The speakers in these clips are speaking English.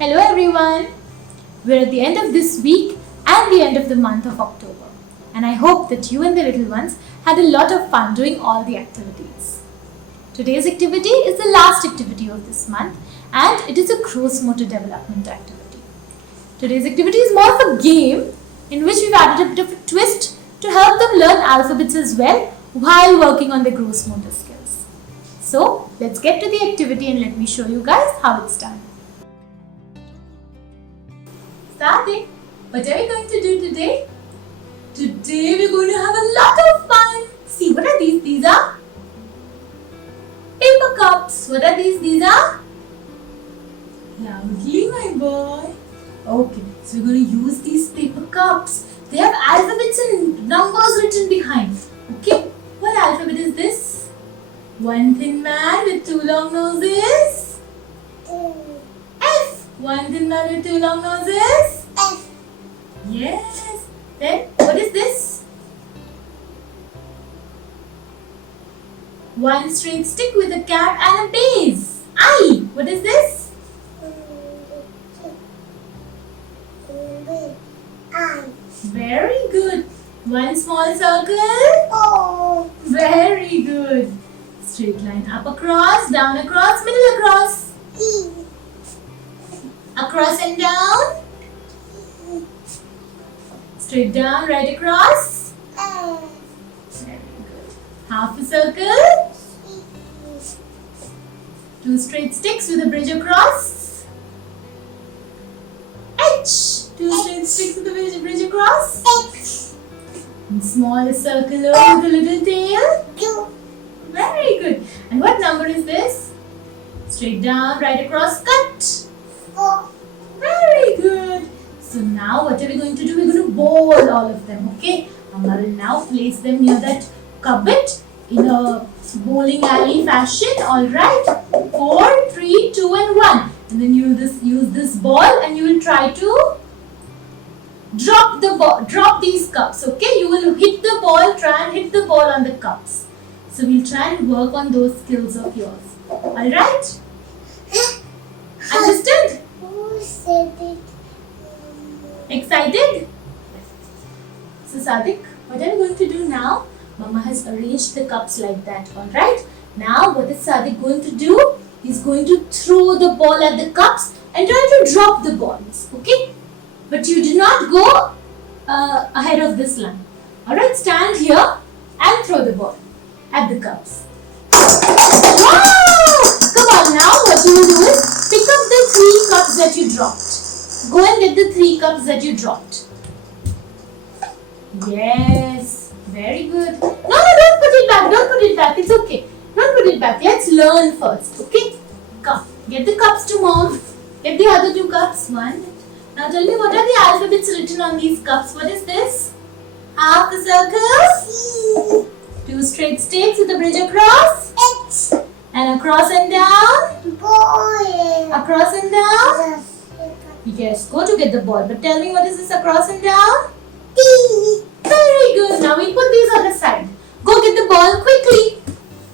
Hello everyone! We're at the end of this week and the end of the month of October, and I hope that you and the little ones had a lot of fun doing all the activities. Today's activity is the last activity of this month and it is a gross motor development activity. Today's activity is more of a game in which we've added a bit of a twist to help them learn alphabets as well while working on their gross motor skills. So let's get to the activity and let me show you guys how it's done. Starting, what are we going to do today? Today we're going to have a lot of fun. See, what are these? These are paper cups. What are these? These are loudly, my boy. Okay, so we're going to use these paper cups. They have alphabets and numbers written behind. Okay, what alphabet is this? One thin man with two long noses. F. One thin man with two long noses. F. Yes. Then what is this? One straight stick with a cap and a base. I. What is this? I. Very good. One small circle. Oh. Very good. Straight line up across, down across, middle across. E. Across and down. Straight down, right across. Very good. Half a circle. Two straight sticks with a bridge across. H. Two straight sticks with a bridge across. X. And small circle over with a little tail. Very good. And what number is this? Straight down, right across, cut. Very good. So now what are we going to do? We're going to bowl all of them, okay? Amma will now place them near that cupboard in a bowling alley fashion, alright? 4, 3, 2 and 1. And then you use this ball and you will try to drop these cups, okay? You will hit the ball, try and hit the ball on the cups. So we'll try and work on those skills of yours, alright? Understood? Excited? So Sadik, what are we going to do now? Mama has arranged the cups like that, alright? Now what is Sadik going to do? He's going to throw the ball at the cups and try to drop the balls, okay? But you do not go ahead of this line. Alright, stand here and throw the ball at the cups. Wow! Come on, now what you will do is pick up the 3 cups that you dropped. Go and get the 3 cups that you dropped. Yes, very good. No, don't put it back. Don't put it back. It's okay. Don't put it back. Let's learn first. Okay? Come. Get the cups to mom. Get the other 2 cups. 1. Now tell me, what are the alphabets written on these cups? What is this? Half a circle. 2 straight sticks with a bridge across. X. And across and down. Boy. Across and down. Yes, go to get the ball. But tell me, what is this across and down? T. Very good. Now we put these on the side. Go get the ball quickly.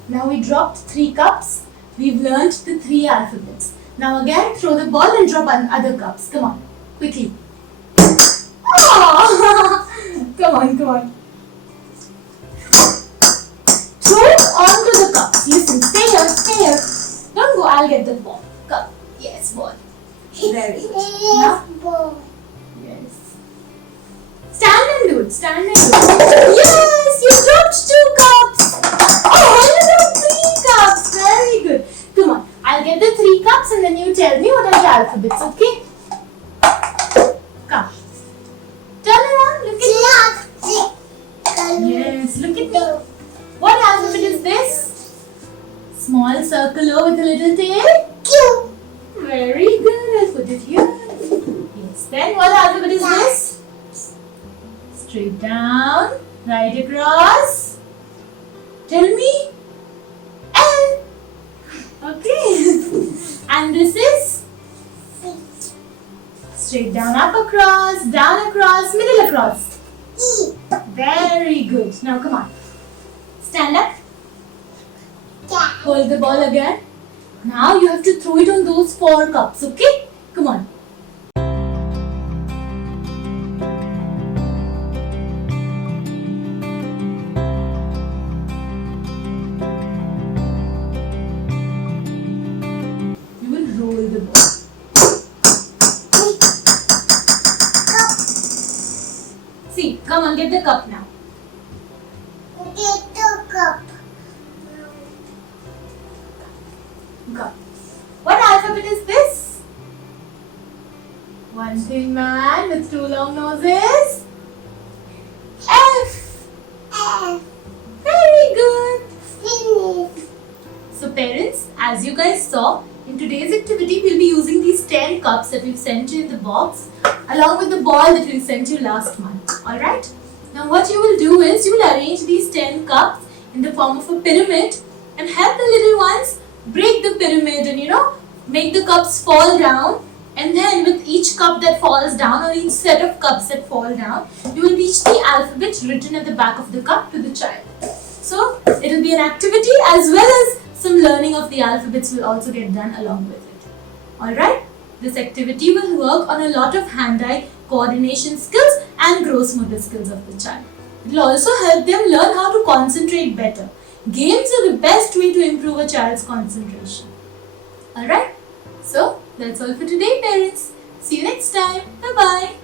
Now we dropped 3 cups. We've learned the 3 alphabets. Now again, throw the ball and drop other cups. Come on, quickly. Oh! Come on, come on. Throw it onto the cups. Listen, stay here, stay here. Don't go, I'll get the ball. Come. Yes, ball. Very good. Now, yes. Stand and do it. Stand and do it. Yes, you dropped 2 cups. Oh, you dropped 3 cups. Very good. Come on. I'll get the 3 cups and then you tell me what are the alphabets, okay? Come. Turn around. Look at me. Yes, look at me. What alphabet is this? Small circle O with a little tail. Q. Very good. I'll put it here. Yes. Then what alphabet is this? Straight down, right across. Tell me. L. Okay. And this is straight down, up across, middle across. E. Very good. Now come on. Stand up. Hold the ball again. Now you have to throw it on those 4 cups, okay? Come on. Come on, get the cup now. Get the cup. Go. What alphabet is this? One thin man with two long noses. F. F. Very good. Finish. So parents, as you guys saw, in today's activity we'll be using these 10 cups that we've sent you in the box along with the ball that we sent you last month. Alright? Now what you will do is you will arrange these 10 cups in the form of a pyramid and help the little ones break the pyramid and make the cups fall down, and then with each cup that falls down or each set of cups that fall down, you will teach the alphabet written at the back of the cup to the child. So it will be an activity as well as some learning of the alphabets will also get done along with it. Alright? This activity will work on a lot of hand-eye coordination skills and gross motor skills of the child. It will also help them learn how to concentrate better. Games are the best way to improve a child's concentration. Alright? So, that's all for today, parents. See you next time. Bye-bye.